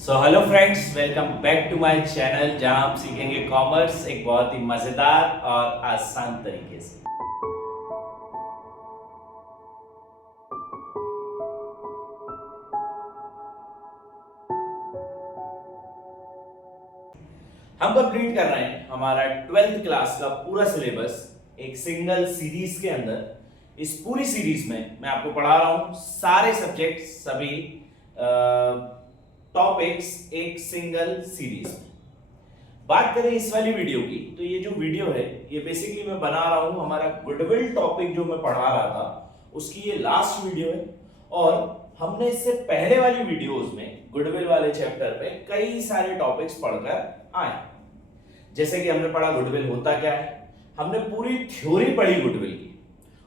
So hello friends, welcome back to my channel जहां हम सीखेंगे कॉमर्स एक बहुत ही मजेदार और आसान तरीके से। हम कंप्लीट कर रहे हैं हमारा 12th क्लास का पूरा सिलेबस एक सिंगल सीरीज के अंदर। इस पूरी सीरीज में मैं आपको पढ़ा रहा हूं सारे सब्जेक्ट, सभी टॉपिक्स एक सिंगल सीरीज में। बात करें इस वाली वीडियो की, तो ये जो वीडियो है ये बेसिकली मैं बना रहा हूं हमारा गुडविल टॉपिक जो मैं पढ़ा रहा था उसकी ये लास्ट वीडियो है। और हमने इससे पहले वाली वीडियोस में गुडविल वाले चैप्टर पे कई सारे टॉपिक्स पढ़कर आए। जैसे कि हमने पढ़ा गुडविल होता क्या है, हमने पूरी थ्योरी पढ़ी गुडविल की।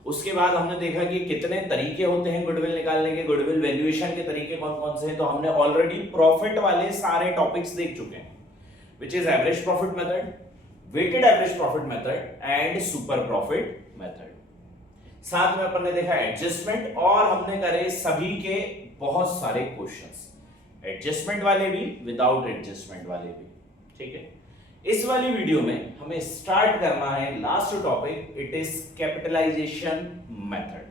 उसके बाद हमने देखा कि कितने तरीके होते हैं गुडविल निकालने के, गुडविल वैल्यूएशन के तरीके कौन कौन से हैं। तो हमने ऑलरेडी प्रॉफिट वाले सारे टॉपिक्स देख चुके हैं, which is average profit method, weighted average profit method and super profit method. साथ में अपन ने देखा एडजस्टमेंट, और हमने करे सभी के बहुत सारे क्वेश्चंस, एडजस्टमेंट वाले भी, विदाउट एडजस्टमेंट वाले भी। ठीक है, इस वाली वीडियो में हमें स्टार्ट करना है last topic, it is capitalization method.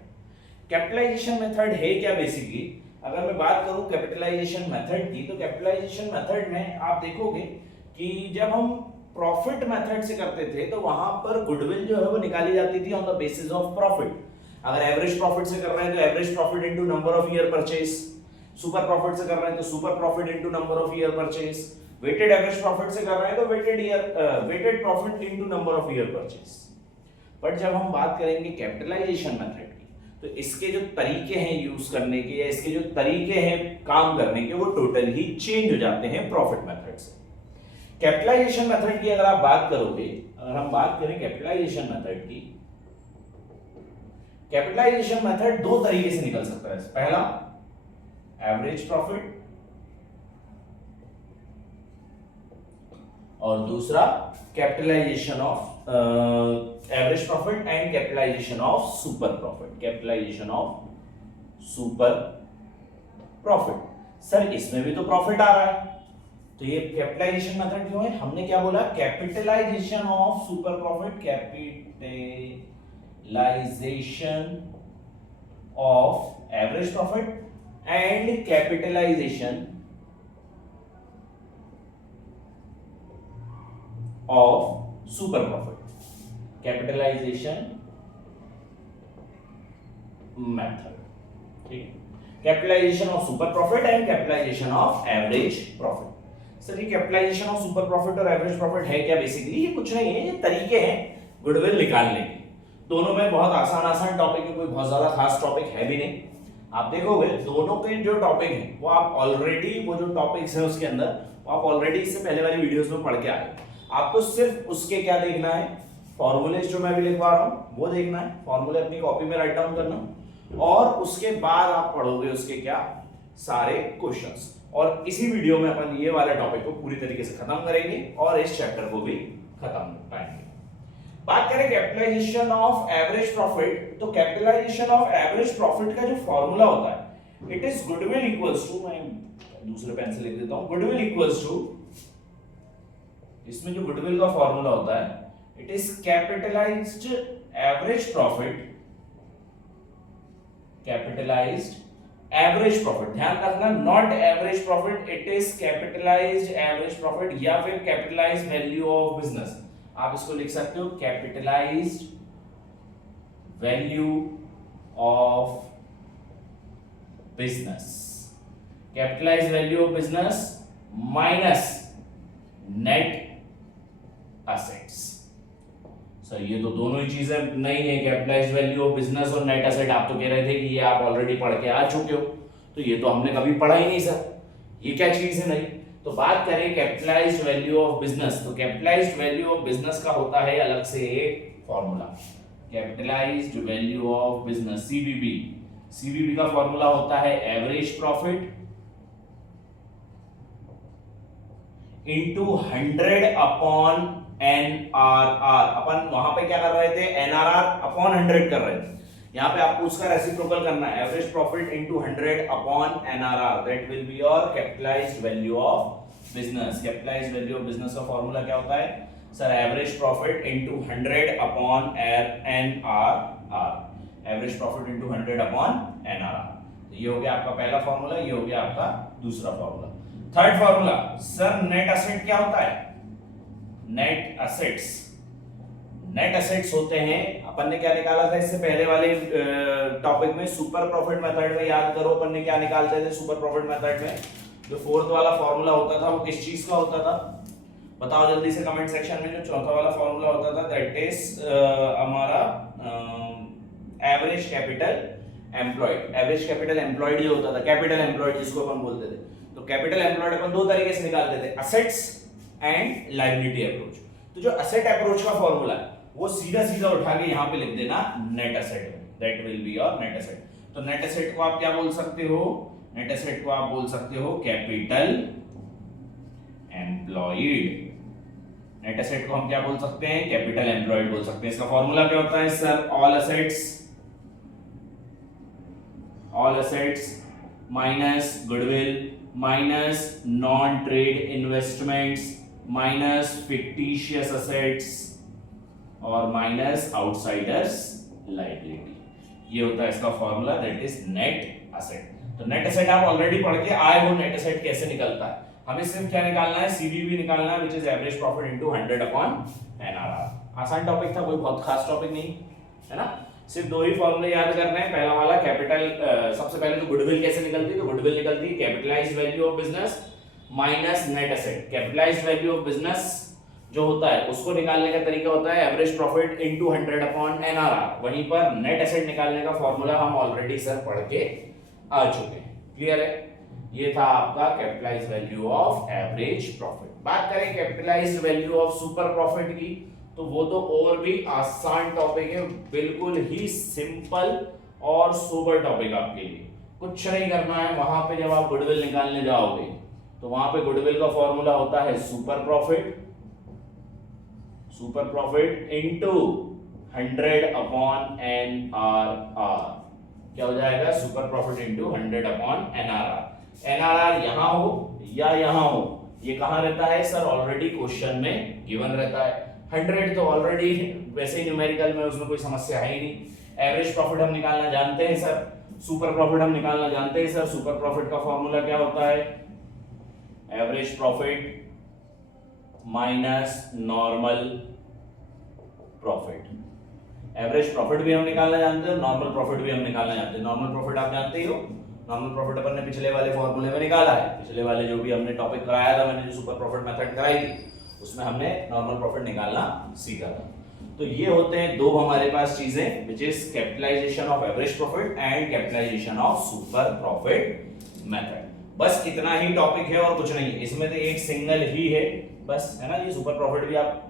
Capitalization method है क्या बेसिकली? अगर मैं बात करूं कैपिटलाइजेशन मेथड की, तो कैपिटलाइजेशन मेथड में आप देखोगे कि जब हम प्रॉफिट मेथड से करते थे तो वहां पर गुडविल जो है वो निकाली जाती थी on the basis of profit. अगर एवरेज प्रॉफिट से कर रहे हैं तो average profit into number of year purchase, super profit से कर रहे हैं तो super profit into number of year purchase, weighted average profit से कर रहे हैं तो weighted profit into number of year purchase. But जब हम बात करेंगे कैपिटलाइजेशन मेथड की, तो इसके जो तरीके हैं यूज करने के या इसके जो तरीके हैं काम करने के, वो टोटल ही चेंज हो जाते हैं प्रॉफिट मेथड से। कैपिटलाइजेशन मेथड की अगर आप बात करोगे, अगर हम बात करें कैपिटलाइजेशन मेथड की, कैपिटलाइजेशन मेथड दो तरीके से निकल सकता है। पहला एवरेज प्रॉफिट और दूसरा capitalization of average profit and capitalisation of super profit, capitalisation of super profit. Sir इसमें भी तो प्रॉफिट आ रहा है, तो ये कैपिटलाइजेशन मेथड क्यों है? हमने क्या बोला? Capitalisation of super profit, capitalisation of average profit and capitalisation of super profit, capitalisation method. ठीक, capitalisation of super profit and capitalisation of average profit. Sir ये कैपिटलाइजेशन ऑफ सुपर प्रॉफिट और average profit है क्या? Basically ये कुछ नहीं है, ये तरीके हैं गुडविल निकालने के। दोनों में बहुत आसान आसान टॉपिक है, कोई बहुत ज्यादा खास टॉपिक है भी नहीं। आप देखोगे दोनों के जो टॉपिक हैं वो आप ऑलरेडी, वो जो टॉपिक्स हैं उसके अंदर वो आप ऑलरेडी इससे पहले वाली वीडियोस में पढ़ के आए। आपको सिर्फ उसके क्या देखना है, फॉर्मूले जो मैं भी लिखवा रहा हूं वो देखना है, फॉर्मूले अपनी कॉपी में राइट डाउन करना, और उसके बाद आप पढ़ोगे उसके क्या सारे क्वेश्चंस। और इसी वीडियो में अपन ये वाला टॉपिक को पूरी तरीके से खत्म करेंगे और इस चैप्टर को भी खत्म करेंगे। बात करें कैपिटलाइजेशन ऑफ एवरेज प्रॉफिट, तो कैपिटलाइजेशन ऑफ एवरेज प्रॉफिट का जो फॉर्मूला होता है, it is goodwill equals to, मैं दूसरे पेन से लिख देता हूं, गुडविल इक्वल्स टू, इसमें जो गुडविल का फॉर्मूला होता है, it is capitalised average profit, capitalised average profit. ध्यान रखना, not average profit, it is capitalised average profit या फिर कैपिटलाइज्ड वैल्यू ऑफ बिजनेस। आप इसको लिख सकते हो capitalised value of business, capitalised value of business minus net assets. Sir ये तो दोनों ही चीजें नहीं है, कैपिटलाइज्ड वैल्यू ऑफ बिजनेस और नेट एसेट। आप तो कह रहे थे कि ये आप ऑलरेडी पढ़ के आ चुके हो, तो ये तो हमने कभी पढ़ा ही नहीं सर, ये क्या चीज है? नहीं। तो बात करें कैपिटलाइज्ड वैल्यू ऑफ बिजनेस, तो कैपिटलाइज्ड वैल्यू ऑफ बिजनेस का होता है अलग से एक formula, capitalised value of business, CVB. CVB का फॉर्मूला होता है average profit into 100 upon NRR. अपन वहां पे क्या कर रहे थे? एनआरआर अपॉन 100 कर रहे थे, यहाँ पे आपको उसका रेसिप्रोकल करना है, average profit into 100 upon NRR, that will be your capitalised value of business. Capitalised value of business का फॉर्मूला क्या होता है sir, average profit into 100 upon NRR, average profit into 100 upon NRR. ये हो गया आपका पहला फॉर्मूला, ये हो गया आपका दूसरा formula. Third formula sir, net asset क्या होता है? नेट एसेट्स, नेट एसेट्स होते हैं, अपन ने क्या निकाला था इससे पहले वाले टॉपिक में, सुपर प्रॉफिट मेथड में। याद करो अपन ने क्या निकालते थे सुपर प्रॉफिट मेथड में? जो फोर्थ वाला फॉर्मूला होता था वो किस चीज का होता था बताओ जल्दी से कमेंट सेक्शन में। जो चौथा वाला फॉर्मूला होता था दैट इज हमारा average capital employed. Average capital employed ये होता था, कैपिटल एम्प्लॉयड जिसको अपन बोलते थे। तो कैपिटल एम्प्लॉयड अपन दो तरीके से निकालते थे, एसेट्स एंड लायबिलिटी अप्रोच। तो जो एसेट अप्रोच का फॉर्मूला है वो सीधा सीधा उठा के यहाँ पे लिख देना net asset, that will be your net asset. तो नेट एसेट को आप क्या बोल सकते हो? नेट एसेट को आप बोल सकते हो कैपिटल एम्प्लॉयड। नेट एसेट को हम क्या बोल सकते हैं? कैपिटल एम्प्लॉयड बोल सकते हैं। इसका फॉर्मूला क्या होता है sir? All assets minus goodwill minus non trade investments minus fictitious assets और माइनस आउटसाइडर्स लायबिलिटी। ये होता है इसका formula, that is net asset. तो नेट एसेट आप ऑलरेडी पढ़ के आए हो, नेट एसेट कैसे निकलता है। हमें सिर्फ क्या निकालना है? सीवीबी निकालना है, which is average profit into 100 upon NRR. आसान टॉपिक था, कोई बहुत खास टॉपिक नहीं है ना। सिर्फ दो ही फॉर्मूले याद करने हैं। पहला वाला कैपिटल, सबसे पहले तो गुडविल कैसे निकलती है? तो गुडविल निकलती है capitalised value of business minus net asset. Capitalized value of business जो होता है उसको निकालने का तरीका होता है average profit into 100 upon NRR. वहीं पर नेट एसेट निकालने का फॉर्मूला हम ऑलरेडी सर पढ़ के आ चुके हैं। क्लियर है? ये था आपका capitalised value of average profit. बात करें capitalised value of super profit की, तो वो तो और भी आसान टॉपिक है, बिल्कुल ही सिंपल और सोबर टॉपिक आपके लिए। कुछ नहीं करना है वहां पे। जब आप गुडविल निकालने जाओगे तो वहां पे गुडविल का फॉर्मूला होता है super profit, super profit into 100 upon NRR. क्या हो जाएगा? Super profit into 100 upon NRR. NRR यहां हो या यहां हो, ये कहां रहता है सर? ऑलरेडी क्वेश्चन में गिवन रहता है। 100 तो ऑलरेडी वैसे ही न्यूमेरिकल में, उसमें कोई समस्या है ही नहीं। एवरेज प्रॉफिट हम निकालना जानते हैं सर, सुपर प्रॉफिट हम निकालना जानते हैं सर। सुपर प्रॉफिट का फॉर्मूला क्या होता है? Average profit minus normal profit. Average profit भी हम निकालना जानते हैं, नॉर्मल प्रॉफिट भी हम निकालना जानते हैं। नॉर्मल प्रॉफिट आप जानते ही हो, नॉर्मल प्रॉफिट अपन ने पिछले वाले फॉर्मूले में निकाला है। पिछले वाले जो भी हमने टॉपिक कराया था, मैंने जो सुपर प्रॉफिट मेथड कराई थी, उसमें हमने नॉर्मल प्रॉफिट निकालना सीखा था। तो ये होते हैं दो हमारे पास चीजें, which is capitalization of average profit and capitalisation of super profit method. बस इतना ही टॉपिक है और कुछ नहीं। इसमें तो एक सिंगल ही है बस, है ना। ये सुपर प्रॉफिट भी आप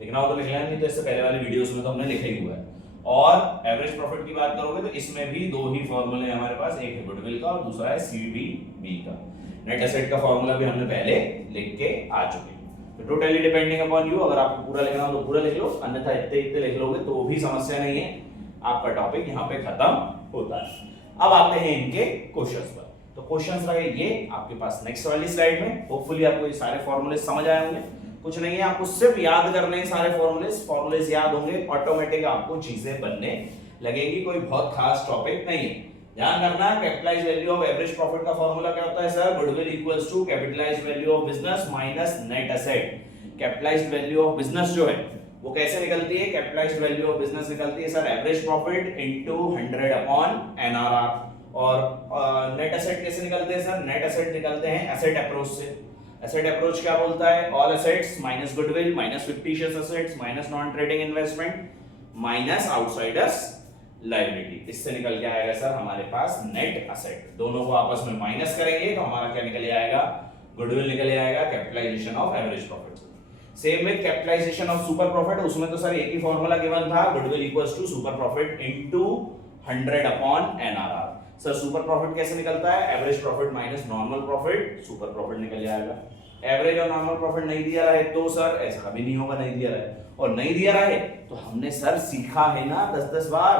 लिखना हो तो लिख लेना, नहीं तो इससे पहले वाले वीडियोस में तो हमने लिखा ही हुआ है। और एवरेज प्रॉफिट की बात करोगे तो इसमें भी दो ही फॉर्मूले हैं हमारे पास, एक है गुडविल का और दूसरा है सीवीबी का। नेट एसेट का फॉर्मूला भी हमने पहले लिख के आ चुके हैं। तो टोटली डिपेंडिंग अपॉन यू, अगर आपको पूरा लिखना हो तो पूरा लिख लो, अन्यथा इतने इतने लिख लोगे तो भी समस्या नहीं है। आपका टॉपिक यहाँ पे खत्म होता है। अब आते हैं इनके क्वेश्चंस पर। तो क्वेश्चंस रहे ये आपके पास नेक्स्ट वाली स्लाइड में। होपफुली आपको ये सारे फॉर्मूले समझ आए होंगे। कुछ नहीं है, आपको सिर्फ याद करने हैं सारे फॉर्मूलेस याद होंगे, ऑटोमेटिक आपको चीजें बनने लगेंगी। कोई बहुत खास टॉपिक नहीं है। ध्यान रखना, capitalized value of average profit का फॉर्मूला क्या होता है sir? Goodwill equals to capitalized value of business minus net asset. Capitalized value of business जो है वो कैसे निकलती है? कैपिटलाइज्ड वैल्यू ऑफ बिजनेस निकलती है sir average profit into 100 upon NRR. और नेट एसेट कैसे निकलते हैं सर? नेट एसेट निकलते हैं एसेट अप्रोच से। एसेट अप्रोच क्या बोलता है? All assets minus goodwill minus fictitious assets minus non trading investment minus outsiders liability. इससे निकल के आएगा सर हमारे पास नेट एसेट। दोनों को आपस में माइनस करेंगे तो हमारा क्या निकल आएगा? गुडविल निकल आएगा capitalization of average profit. Same with capitalization of super profit, उसमें तो सर एक ही फॉर्मूला गिवन था, goodwill equals to super profit into 100 upon NRR. Sir super profit कैसे निकलता है? Average profit minus normal profit, super profit निकल जाएगा। एवरेज और नॉर्मल प्रॉफिट नहीं दिया रहा है तो सर ऐसा कभी नहीं होगा, नहीं दिया रहा है। और नहीं दिया रहा है तो हमने सर सीखा है ना 10-10 बार,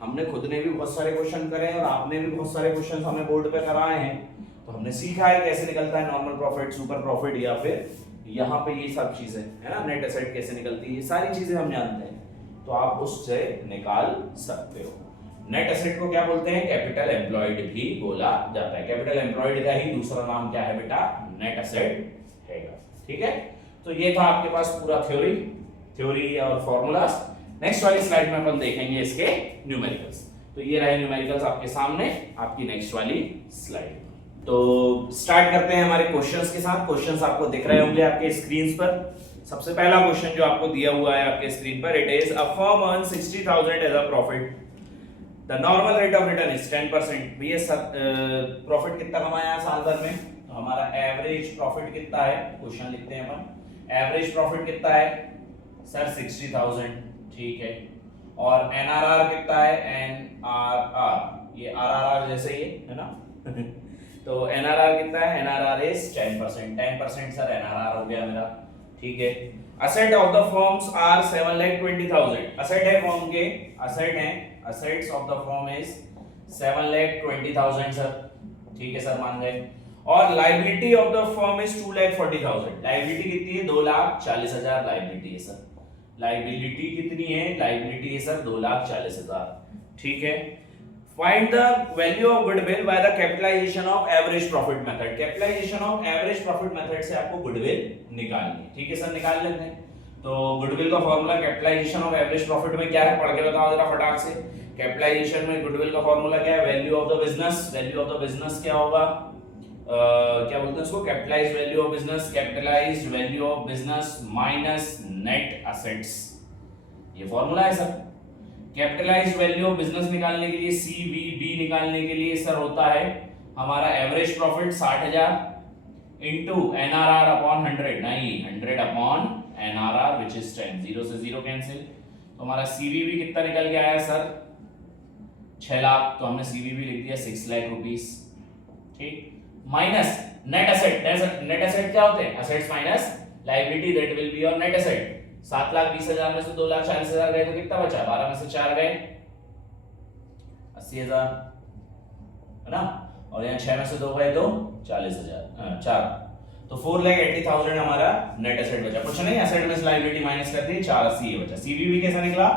हमने खुद ने भी बहुत सारे क्वेश्चन करे हैं और आपने भी बहुत सारे क्वेश्चन हमें बोर्ड पे कराए हैं, तो हमने सीखा है कैसे निकलता है नॉर्मल प्रॉफिट, सुपर प्रॉफिट, या फिर यहाँ पे ये सब चीजें है ना, नेट एसेट कैसे निकलती है, ये सारी चीजें हम जानते हैं, तो आप उससे निकाल सकते हो। नेट एसेट को क्या बोलते हैं? कैपिटल एम्प्लॉयड भी बोला जाता है। कैपिटल एम्प्लॉयड का ही दूसरा नाम क्या है बेटा? नेट एसेट है। ठीक है, तो ये था आपके पास पूरा थ्योरी और फॉर्मूलाज। नेक्स्ट वाली स्लाइड में अपन देखेंगे इसके न्यूमेरिकल्स। तो ये रहे न्यूमेरिकल्स आपके सामने, आपकी नेक्स्ट वाली स्लाइड। तो स्टार्ट करते हैं हमारे क्वेश्चंस के साथ। क्वेश्चंस आपको दिख रहे होंगे आपके स्क्रीन पर। सबसे पहला क्वेश्चन जो आपको दिया हुआ है आपके स्क्रीन पर, it is a firm earn 60,000 as a profit, the normal rate of return is 10%। भैया प्रॉफिट कितना कमाया साल भर में? तो हमारा एवरेज प्रॉफिट कितना है? क्वेश्चन लिखते हैं अपन, एवरेज प्रॉफिट कितना है सर? 60,000। ठीक है, और एनआरआर कितना है? एनआरआर, ये आरआरआर जैसे ही है ना तो एनआरआर कितना है? NRR is 10%। 10% सर एनआरआर हो गया मेरा। ठीक है, asset of the firms are 7,20,000। Asset है फर्म के, असेट है, assets of the firm is 7,20,000 sir. ठीक है सर, मान गए। और liability of the firm is 2,40,000। Liability कितनी है? 2,40,000 लायबिलिटी है सर। लायबिलिटी कितनी है? लायबिलिटी है सर 2,40,000। ठीक है, find the value of goodwill by the capitalization of average profit method. Capitalization of average profit method से आपको गुडविल निकालनी है। ठीक है सर, निकाल लेते हैं। तो गुडविल का formula capitalization of average profit में क्या है, पढ़ के बताओ जरा फटाक से। कैपिटलाइजेशन में गुडविल का फॉर्मूला क्या है? Value of the business. Value of the business क्या होगा? क्या बोलते हैं इसको? Capitalised value of business. Capitalised value of business minus net assets, ये फॉर्मूला है sir. Capitalised value of business निकालने के लिए, सीवीबी निकालने के लिए सर होता है हमारा average profit 60,000 into NRR upon 100, नहीं 100 अपॉन एनआरआर विच इज 10। 0 से 0 कैंसिल, तो हमारा सीवीबी कितना निकल के आया सर? 6 लाख। तो हमने सीवीबी लिख दिया 6 लाख रुपीस। ठीक, minus net asset. Net asset क्या होते हैं? Assets minus liability, that will be your net asset. 7,20,000 में से 2,40,000 गए तो कितना बचा? 12 में से 4 गए 80,000 है ना, और यहाँ 6 में से 2 गए तो 40,000, 4 तो 4,80,000 हमारा नेट एसेट बचा। कुछ नहीं, एसेट में से लायबिलिटी माइनस कर दी, 480 बचा। सीवीबी कैसा निकला?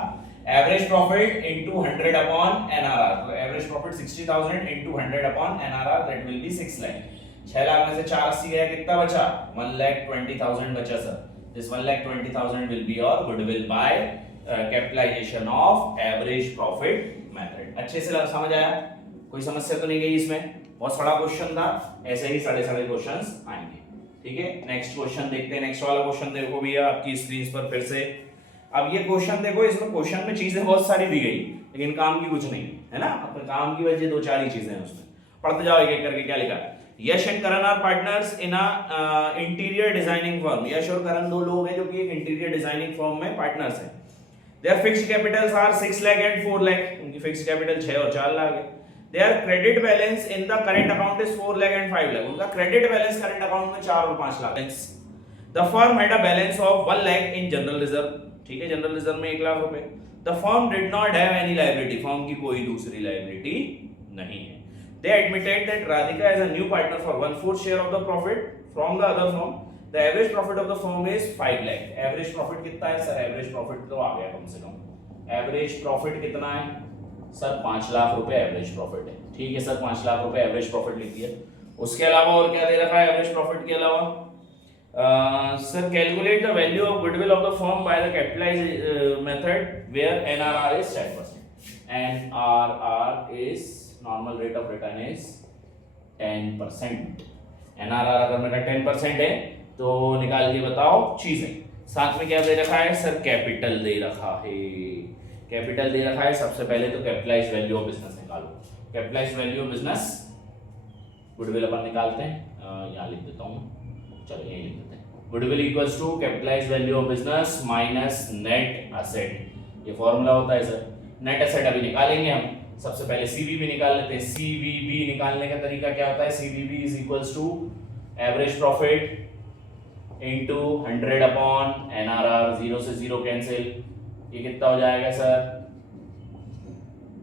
Average profit into 100 upon NRR. तो average profit 60,000 into 100 upon NRR, that will be 6 lakh. 6 lakh में से 480 गया, कितना बचा? 1,20,000 बचा sir. This 1,20,000 will be your goodwill by capitalization of average profit method। अच्छे से समझ आया? कोई समस्या तो नहीं गई इसमें? बहुत बड़ा क्वेश्चन था, ऐसे ही सारे क्वेश्चंस आएंगे। ठीक है, नेक्स्ट क्वेश्चन देखते हैं। नेक्स्ट वाला क्वेश्चन देखो भैया आपकी स्क्रीन पर फिर से। अब ये क्वेश्चन देखो, इसमें क्वेश्चन में चीजें बहुत सारी दी गई लेकिन काम की कुछ नहीं है ना। अपने काम की वजह 2-4 ही चीजें हैं उसमें। पढ़ते जाओ एक एक करके। क्या लिखा? Yash and Karan are partners in a interior designing firm. Yash और करण 2 लोग हैं जो कि एक इंटीरियर डिजाइनिंग फर्म में पार्टनर्स हैं। Their fixed capitals are 6 lakh and 4 lakh. उनकी फिक्स्ड कैपिटल 6 और 4 लाख है। Their credit balance in the current account is 4 lakh and 5 lakh. उनका क्रेडिट बैलेंस करंट अकाउंट में 4 और 5 लाख है। The firm had a balance of 1 lakh in general reserve. ठीक है, जनरल रिजर्व में 1 लाख रुपए। The firm did not have any liability. Firm की कोई दूसरी लायबिलिटी नहीं है। They admitted that Radhika is a new partner for 1/4 share of the profit from the other firm. The average profit of the firm is 5 lakh. Average profit कितना है sir? Average profit तो आ गया कम से कम। Average profit कितना है sir? 5 lakh रुपए average profit है। ठीक है सर, 5 लाख रुपए average profit लिख दिया। उसके अलावा और क्या दे रखा है average profit के अलावा? Sir, calculate the value of goodwill of the firm by the capitalized method where NRR is 10%. NRR is normal rate of return is 10%। NRR अगर मेरा 10% है तो निकाल के बताओ चीजें। साथ में क्या दे रखा है सर? कैपिटल दे रखा है। कैपिटल दे रखा है। सबसे पहले तो कैपिटलाइज्ड वैल्यू ऑफ बिजनेस निकालो। Capitalised value of business, goodwill अपन निकालते हैं। यहाँ लिख देता हूँ, चलो यही लिख देते हैं। Goodwill equals to capitalized value of business minus net asset. ये फॉर्मूला होता है सर। नेट एसेट अभी निकालेंगे हम। सबसे पहले सीवीबी निकाल लेते हैं। सीवीबी निकालने का तरीका क्या होता है? CVB is equals to average profit into 100 upon NRR. 0 से 0 कैंसिल, ये कितना हो जाएगा सर?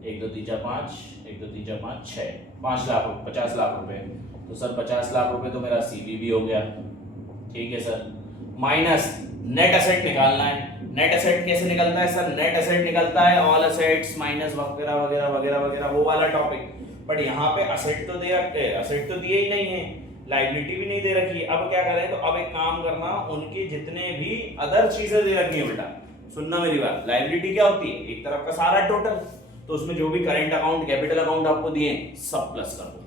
1,20,000 1,20,000 1 2 3 4 5, 1 2 3 4 5 6, 5 लाख 50 लाख रुपए। तो सर 50 लाख रुपए तो मेरा सीवी हो गया, ठीक है सर। माइनस नेट एसेट निकालना है। नेट एसेट कैसे निकलता है सर? नेट एसेट निकलता है ऑल एसेट्स माइनस वगैरह वगैरह वगैरह वगैरह, वो वाला टॉपिक। बट यहाँ पे एसेट तो दे रखे, एसेट तो दिए ही नहीं है, लायबिलिटी भी नहीं दे रखी है। अब क्या करें? तो अब एक काम करना, उनकी जितने भी अदर चीजें दे रखी है बेटा, सुनना मेरी बात। लायबिलिटी क्या होती है? एक तरफ का सारा टोटल, तो उसमें जो भी करंट अकाउंट, कैपिटल अकाउंट आपको दिए सब प्लस कर दो।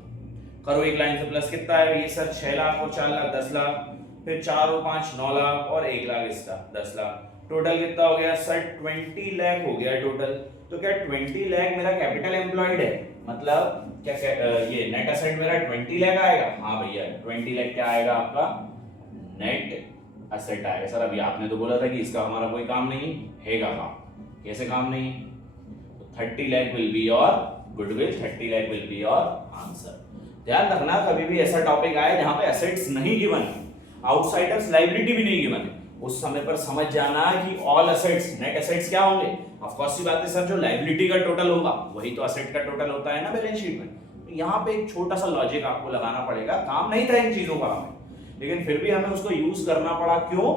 करो एक लाइन से प्लस। कितना है ये सर? 6 लाख और 4 लाख 10 लाख, फिर 4 और 5 9 लाख और 1 लाख इसका 10 लाख। टोटल कितना हो गया सर? 20 लाख हो गया टोटल। तो क्या 20 लाख मेरा कैपिटल एम्प्लॉयड है? मतलब क्या ये नेट एसेट मेरा 20 लाख आएगा? हाँ भैया 20 लाख क्या आएगा आपका? नेट एसेट आएगा। सर अभी आपने तो बोला था कि इसका हमारा कोई काम नहीं है काम। कैसे काम नहीं? तो 30 lakh will be your goodwill, 30 lakh will be your answer. ध्यान रखना कभी भी ऐसा टॉपिक आए जहां पे एसेट्स नहीं गिवन है, आउटसाइडर्स लायबिलिटी भी नहीं गिवन है, उस समय पर समझ जाना कि ऑल एसेट्स, नेट एसेट्स क्या होंगे? ऑफ कोर्स सी बात है सर, जो लायबिलिटी का टोटल होगा वही तो एसेट का टोटल होता है ना बैलेंस शीट में। तो यहाँ पे एक छोटा सा लॉजिक आपको लगाना पड़ेगा। काम नहीं था इन चीजों का हमें, लेकिन फिर भी हमें उसको यूज करना पड़ा। क्यों?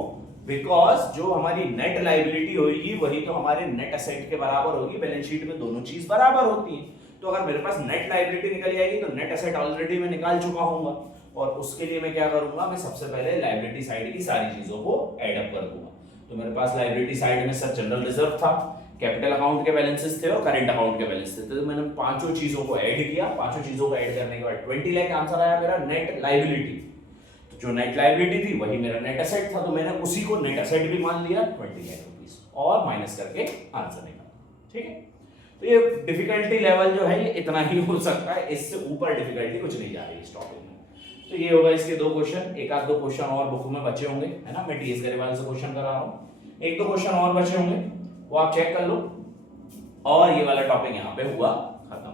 बिकॉज जो हमारी नेट लायबिलिटी होगी वही तो हमारे नेट एसेट के बराबर होगी। बैलेंस शीट में दोनों चीज बराबर होती है। तो अगर मेरे पास नेट लायबिलिटी निकल आएगी तो नेट एसेट ऑलरेडी मैं निकाल चुका हूंगा, और उसके लिए मैं क्या करूंगा? मैं सबसे पहले लायबिलिटी साइड की सारी चीजों को ऐड अप कर दूंगा। तो मेरे पास लायबिलिटी साइड में सर जनरल रिजर्व था, कैपिटल अकाउंट के बैलेंसेस थे और करंट अकाउंट के बैलेंस थे। तो मैंने पांचों चीजों को ऐड किया। पांचों चीजों को ऐड करने के बाद 20 लाख आंसर आया मेरा नेट लायबिलिटी। तो जो नेट लायबिलिटी थी वही मेरा नेट एसेट था, तो मैंने उसी को नेट एसेट भी मान लिया 20 लाख रुपीस, और माइनस करके आंसर निकाला। ठीक है, तो ये डिफिकल्टी लेवल जो है ये इतना ही हो सकता है, इससे ऊपर डिफिकल्टी कुछ नहीं जा रही इस टॉपिक में। तो ये होगा इसके 2 क्वेश्चन। एक आध 2 क्वेश्चन और बुक में बचे होंगे, है ना? मैं टीएस गरेवाल से क्वेश्चन करा रहा हूं, 1-2 क्वेश्चन और बचे होंगे, वो आप चेक कर लो। और ये वाला टॉपिक यहाँ पे हुआ खत्म।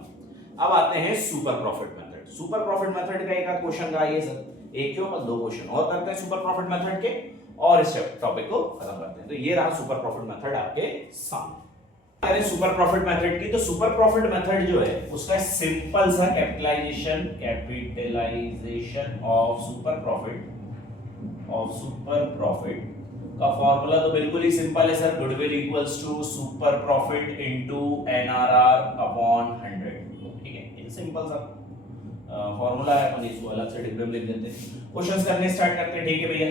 अब आते हैं super profit method. Super profit method का एक आध क्वेश्चन कराइए सर, एक क्यों 2 क्वेश्चन और करते हैं सुपर प्रॉफिट मेथड के, और इस टॉपिक को खत्म करते हैं। तो ये रहा सुपर प्रॉफिट मेथड आपके सामने। अरे सुपर प्रॉफिट मेथड की, तो सुपर प्रॉफिट मेथड जो है उसका सिंपल सा कैपिटलाइजेशन ऑफ सुपर प्रॉफिट का फॉर्मूला तो बिल्कुल ही सिंपल है sir. Goodwill equals to super profit into NRR upon 100। ठीक है, ये सिंपल सा फॉर्मूला है, अपन इसको अलग से डिब्बे में लिख देते हैं। क्वेश्चंस करने स्टार्ट करते हैं। ठीक है भैया,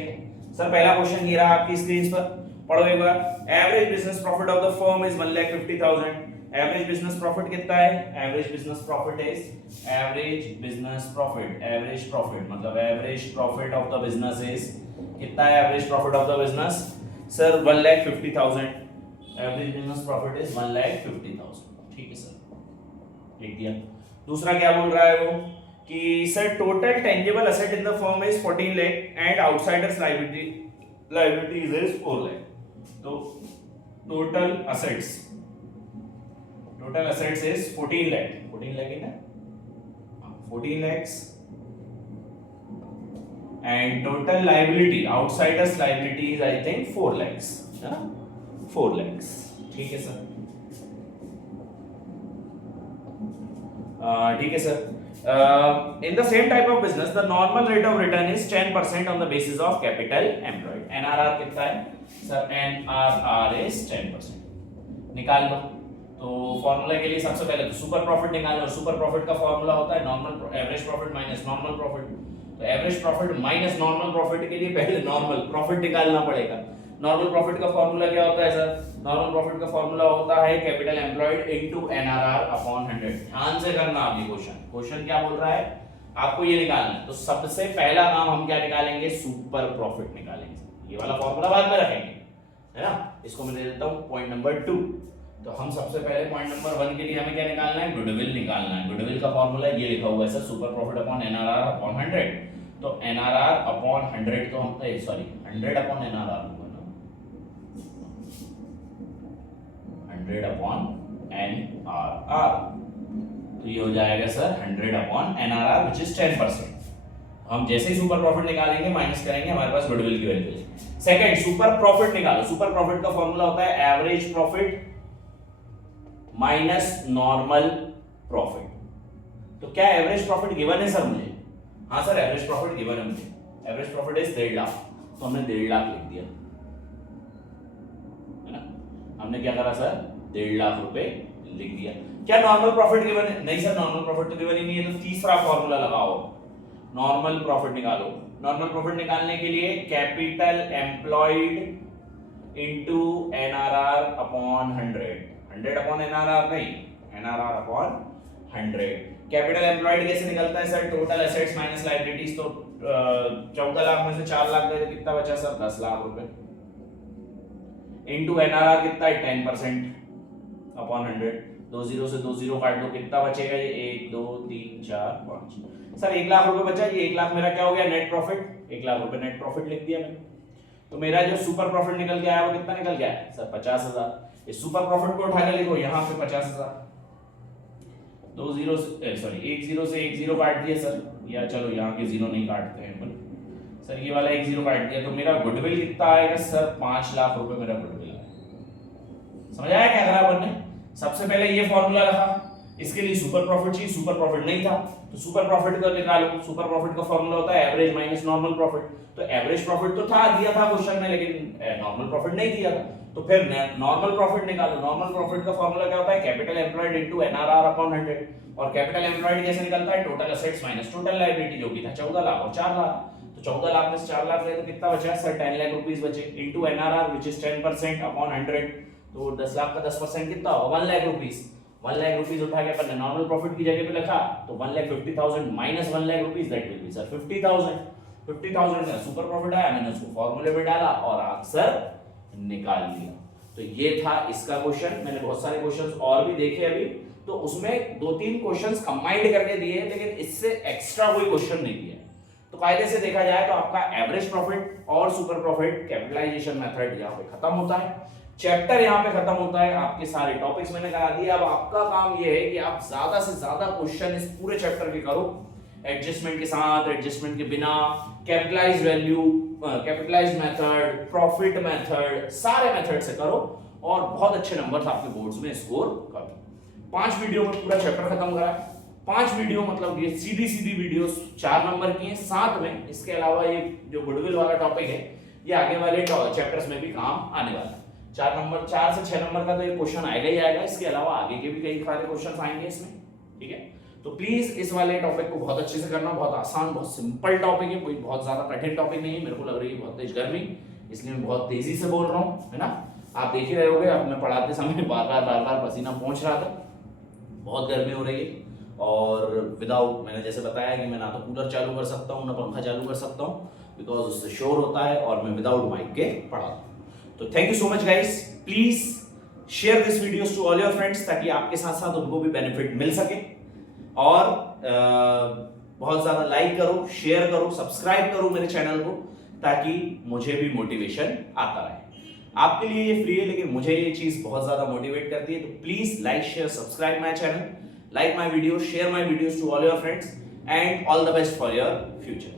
सर पहला क्वेश्चन ये रहा आपकी स्क्रीन पर, पढ़ो एक बार। Average business profit of the firm is 1,50,000। Average business profit कितना है? एवरेज बिजनेस प्रॉफिट मतलब average profit of the business is कितना है? Average profit of the business sir 1,50,000। Average business profit is 1,50,000। ठीक है सर, लिख दिया। दूसरा क्या बोल रहा है वो कि sir total tangible asset in the firm is 14 lakh and outsiders liabilities is 4 lakh. तो टोटल assets is 14 lakh है ना? 14 lakhs and total liability, outsiders liability is I think 4 lakhs, है ना? 4 lakhs। ठीक है सर, ठीक है sir. In the same type of business, the normal rate of return is 10% on the basis of capital employed. NRR कितना है sir? NRR is 10%। निकाल लो। तो फॉर्मूला के लिए सबसे पहले तो सुपर प्रॉफिट निकालना, और सुपर प्रॉफिट का फॉर्मूला होता है normal average profit minus normal profit. तो average profit minus normal profit के लिए पहले नॉर्मल प्रॉफिट निकालना पड़ेगा। नॉर्मल प्रॉफिट का फॉर्मूला क्या होता है सर? नॉर्मल प्रॉफिट का फॉर्मूला होता है capital employed into NRR upon 100। ध्यान से करना आप ये क्वेश्चन क्या बोल रहा है, आपको ये निकालना है। तो सबसे पहला काम हम क्या निकालेंगे? सुपर प्रॉफिट निकालेंगे। ये वाला फॉर्मूला बाद में रखेंगे, है ना? इसको मैं दे देता हूं पॉइंट नंबर 2। तो हम सबसे पहले पॉइंट नंबर 1 के लिए हमें क्या निकालना है? गुडविल निकालना है। गुडविल का फॉर्मूला ये लिखा हुआ है sir, super profit upon NRR upon 100। तो एनआरआर अपॉन 100 तो हम 100 अपॉन एनआरआर होगा ना, 100 अपॉन एनआरआर। तो ये हो जाएगा sir 100 upon NRR which is 10%। हम जैसे ही सुपर प्रॉफिट निकालेंगे माइनस करेंगे, हमारे पास गुडविल की वैल्यू है। सेकंड, सुपर प्रॉफिट निकालो। सुपर प्रॉफिट का फॉर्मूला होता है average profit minus normal profit. तो क्या एवरेज प्रॉफिट गिवन है सर मुझे? हाँ सर एवरेज प्रॉफिट गिवन है मुझे, एवरेज प्रॉफिट इज 1.5 लाख, तो हमने 1.5 लाख लिख दिया है ना। हमने क्या करा सर? 1.5 लाख रुपए लिख दिया। क्या नॉर्मल प्रॉफिट गिवन है? नहीं सर नॉर्मल प्रॉफिट तो गिवन ही नहीं है, तो तीसरा फॉर्मूला लगाओ, नॉर्मल प्रॉफिट निकालो। नॉर्मल प्रॉफिट निकालने के लिए capital employed into NRR upon 100 upon NRR नहीं, एनआरआर अपॉन 100। कैपिटल एम्प्लॉयड कैसे निकलता है sir? Total assets minus liabilities. तो 14 लाख में से 4 लाख गए तो कितना बचा सर? 10 लाख रुपए। इनटू एनआरआर कितना है? 10% अपॉन 100। 2 जीरो से 2 जीरो काट दो, कितना बचेगा? ये 1 2 3 4 5 सर 1 लाख रुपए बचा। ये 1 लाख मेरा क्या हो गया? Net profit. 1 लाख रुपए नेट प्रॉफिट लिख दिया मैंने। तो मेरा जो सुपर प्रॉफिट निकल के आया वो कितना निकल गया है सर? 50,000। इस सुपर प्रॉफिट को उठा के लिखो यहाँ पे 50,000। 2 जीरो से सॉरी 1 जीरो से 1 जीरो काट दिया सर, या चलो यहाँ के जीरो नहीं काटते हैं अपन सर, ये वाला 1 जीरो काट दिया। तो मेरा गुडविल कितना आएगा सर? 5 लाख रुपए मेरा गुडविल आएगा। समझ आया क्या करा अपन ने? सबसे पहले ये फॉर्मूला रखा, इसके लिए सुपर प्रॉफिट चाहिए, सुपर प्रॉफिट नहीं था तो सुपर प्रॉफिट को निकालो। सुपर प्रॉफिट का फॉर्मूला होता है एवरेज माइनस नॉर्मल प्रॉफिट। तो एवरेज प्रॉफिट तो था, दिया था क्वेश्चन में, लेकिन नॉर्मल प्रॉफिट नहीं दिया था, तो फिर नॉर्मल प्रॉफिट निकालो। नॉर्मल प्रॉफिट का फॉर्मूला क्या होता है? Capital employed into NRR upon 100। और कैपिटल एम्प्लॉयड कैसे निकलता है? Total assets minus total liability, जो कि था 14 लाख और 4 लाख। तो 14 लाख में से 4 लाख गए तो कितना बचा सर? 10 लाख रुपीस बचे, into NRR which is 10% upon 100। तो 10 लाख का 10% कितना होगा? 1 लाख रुपीस। 1 लाख रुपीस उठा के अपन ने नॉर्मल प्रॉफिट की जगह पे लिखा, तो 1,50,000 minus 1 lakh rupees, that will B sir 50,000। 50,000 का सुपर प्रॉफिट आया, मैंने उसको फॉर्मूले में डाला और आंसर निकाल लिया। तो ये था इसका क्वेश्चन। मैंने बहुत सारे क्वेश्चंस और भी देखे अभी, तो उसमें 2-3 क्वेश्चंस कंबाइंड करके दिए, लेकिन इससे एक्स्ट्रा कोई क्वेश्चन नहीं दिया। तो कायदे से देखा जाए तो आपका एवरेज प्रॉफिट और सुपर प्रॉफिट कैपिटलाइजेशन मेथड यहाँ पे खत्म होता है, चैप्टर यहाँ पे खत्म होता है, आपके सारे टॉपिक्स मैंने करा दिए। अब आपका काम ये है कि आप ज्यादा से ज्यादा क्वेश्चन इस पूरे चैप्टर के करो, एडजस्टमेंट के साथ, एडजस्टमेंट के बिना, capitalise value, capitalise method, profit method, सारे मेथड से करो और बहुत अच्छे नंबर्स आपके बोर्ड्स में स्कोर करो। 5 वीडियो में पूरा चैप्टर खत्म करा। 5 वीडियो मतलब ये सीधी सीधी वीडियोस 4 नंबर की हैं, साथ में इसके अलावा ये जो गुडविल वाला टॉपिक है ये आगे वाले चैप्टर्स में भी काम आने वाला है। 4 से 6 नंबर का तो ये क्वेश्चन आएगा ही आएगा, इसके अलावा आगे के भी कई सारे क्वेश्चन आएंगे इसमें, ठीक है। तो प्लीज इस वाले टॉपिक को बहुत अच्छे से करना, बहुत आसान, बहुत सिंपल टॉपिक है, कोई बहुत ज्यादा कठिन टॉपिक नहीं है। मेरे को लग रही है बहुत तेज गर्मी, इसलिए मैं बहुत तेजी से बोल रहा हूँ, है ना। आप देख ही रहे होगे, अब मैं पढ़ाते समय बार बार पसीना पहुंच रहा था, बहुत गर्मी हो रही है। और विदाउट, मैंने जैसे बताया कि मैं ना तो कूलर चालू कर सकता हूँ ना पंखा चालू कर सकता हूँ, बिकॉज उससे शोर होता है और मैं विदाउट माइक के पढ़ाता हूँ। तो thank you so much guys, please share this videos to all your friends, ताकि आपके साथ साथ उनको भी बेनिफिट मिल सके। और बहुत ज्यादा लाइक करो, शेयर करो, सब्सक्राइब करो मेरे चैनल को, ताकि मुझे भी मोटिवेशन आता रहे। आपके लिए ये फ्री है, लेकिन मुझे ये चीज बहुत ज्यादा मोटिवेट करती है। तो please like, share, subscribe my channel, like my videos, share my videos to all your friends, and all the best for your future.